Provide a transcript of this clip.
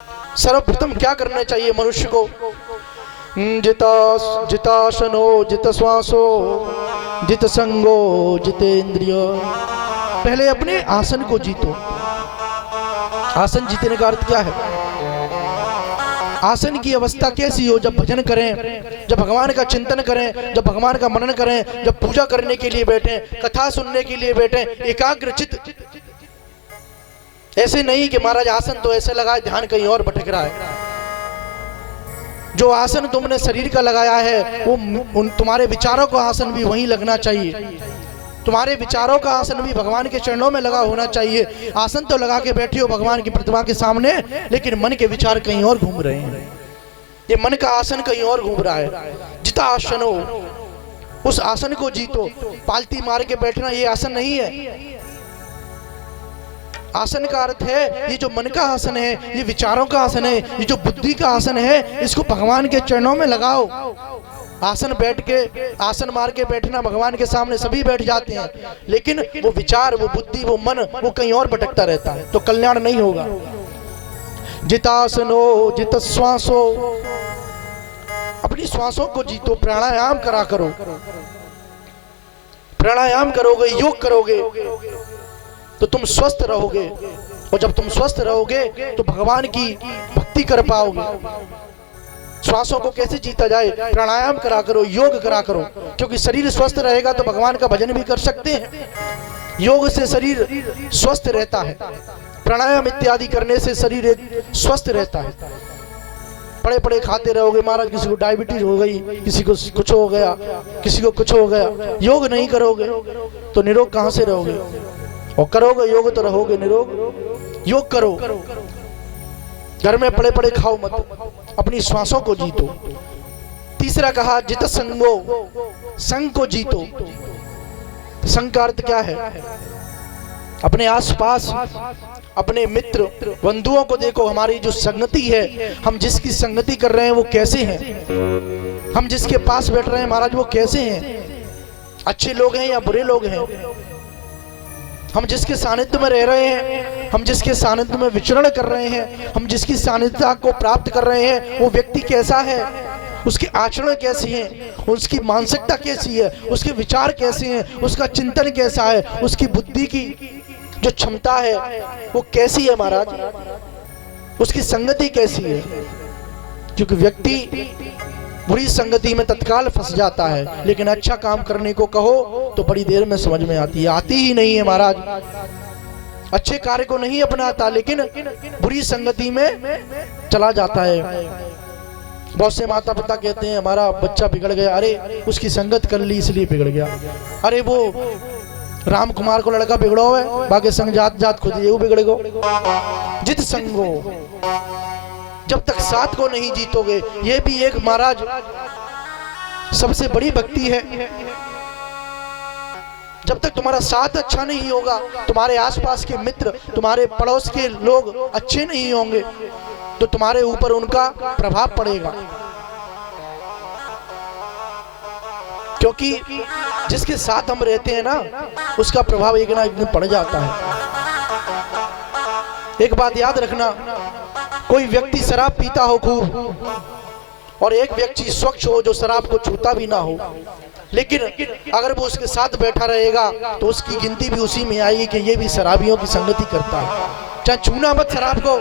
सर्वप्रथम क्या करना चाहिए मनुष्य को? जितासनो जित श्वासो जित संगो जितेंद्रिय। पहले अपने आसन को जीतो। आसन जीतने का अर्थ क्या है? आसन की अवस्था कैसी हो? जब भजन करें, जब भगवान का चिंतन करें, जब भगवान का मनन करें, जब पूजा करने के लिए बैठे, कथा सुनने के लिए बैठे, एकाग्रचित। ऐसे नहीं कि महाराज आसन तो ऐसे लगाए, ध्यान कहीं और भटक रहा है। जो आसन तुमने शरीर का लगाया है वो तुम्हारे विचारों का आसन भी वहीं लगना चाहिए। तुम्हारे विचारों का आसन भी भगवान के चरणों में लगा होना चाहिए। आसन तो लगा के बैठे हो भगवान की प्रतिमा के सामने, लेकिन मन के विचार कहीं और घूम रहे हैं। ये मन का आसन कहीं और घूम रहा है। जिता आसनो, उस आसन को जीतो। पालती मार के बैठना ये आसन नहीं है। आसन का अर्थ है ये जो मन का आसन है, ये विचारों का आसन है, ये जो बुद्धि का आसन है, इसको भगवान के चरणों में लगाओ। आसन बैठ के, आसन मार के बैठना भगवान के सामने सभी बैठ जाते हैं, लेकिन वो विचार, वो बुद्धि, वो मन, वो कहीं और भटकता रहता है, तो कल्याण नहीं होगा। जितासनो जित श्वासो, अपनी श्वासों को जीतो। प्राणायाम करा करो। प्राणायाम करोगे, योग करोगे तो तुम स्वस्थ रहोगे, और जब तुम स्वस्थ रहोगे तो भगवान की भक्ति कर पाओगे। श्वासों को कैसे जीता जाए? प्राणायाम करा करो, योग करा करो, क्योंकि शरीर स्वस्थ रहेगा तो भगवान का भजन भी कर सकते हैं। योग से शरीर स्वस्थ रहता है, प्राणायाम इत्यादि करने से शरीर एक स्वस्थ रहता है। पड़े पड़े खाते रहोगे, महाराज किसी को डायबिटीज हो गई, किसी को कुछ हो गया, किसी को कुछ हो गया, योग नहीं करोगे तो निरोग कहां से रहोगे? और करोगे योग तो रहोगे निरोग। योग करो, घर में पड़े पड़े खाओ मत, अपनी श्वासों को जीतो। तीसरा कहा जित संगो, संग को जीतो। संग का अर्थ क्या है? अपने आसपास अपने मित्र बंधुओं को देखो, हमारी जो संगति है, हम जिसकी संगति कर रहे हैं वो कैसे हैं, हम जिसके पास बैठ रहे हैं महाराज वो कैसे हैं, अच्छे लोग हैं या बुरे लोग हैं। हम जिसके सानिध्य में रह रहे हैं, हम जिसके सानिध्य में विचरण कर रहे हैं, हम जिसकी सानिध्यता को प्राप्त कर रहे हैं, वो व्यक्ति कैसा है, उसके आचरण कैसी हैं, उसकी मानसिकता कैसी है, उसके विचार कैसे हैं, उसका चिंतन कैसा है, उसकी बुद्धि की जो क्षमता है वो कैसी है महाराज, उसकी संगति कैसी है। क्योंकि व्यक्ति बुरी संगति में तत्काल फंस जाता है, लेकिन अच्छा काम करने को कहो तो बड़ी देर में समझ में आती है, आती ही नहीं है महाराज। अच्छे कार्य को नहीं अपनाता, लेकिन बुरी संगति में चला जाता है। बहुत से माता पिता कहते हैं हमारा बच्चा बिगड़ गया, अरे उसकी संगत कर ली इसलिए बिगड़ गया। अरे वो राम कुमार को लड़का बिगड़ो है, बाकी संग जात जात खुद ये बिगड़ गो। जित संगो, जब तक साथ को नहीं जीतोगे, ये भी एक महाराज सबसे बड़ी भक्ति है। जब तक तुम्हारा साथ अच्छा नहीं होगा, तुम्हारे आसपास के मित्र, तुम्हारे पड़ोस के लोग अच्छे नहीं होंगे, तो तुम्हारे ऊपर उनका प्रभाव पड़ेगा। क्योंकि जिसके साथ हम रहते हैं ना, उसका प्रभाव एक ना एक दिन पड़ जाता है। एक बात याद रखना, कोई व्यक्ति शराब पीता हो खूब, और एक व्यक्ति स्वच्छ हो जो शराब को छूता भी ना हो, लेकिन अगर वो उसके साथ बैठा रहेगा तो उसकी गिनती भी उसी में आएगी कि ये भी शराबियों की संगति करता है। चाहे छूना मत शराब को,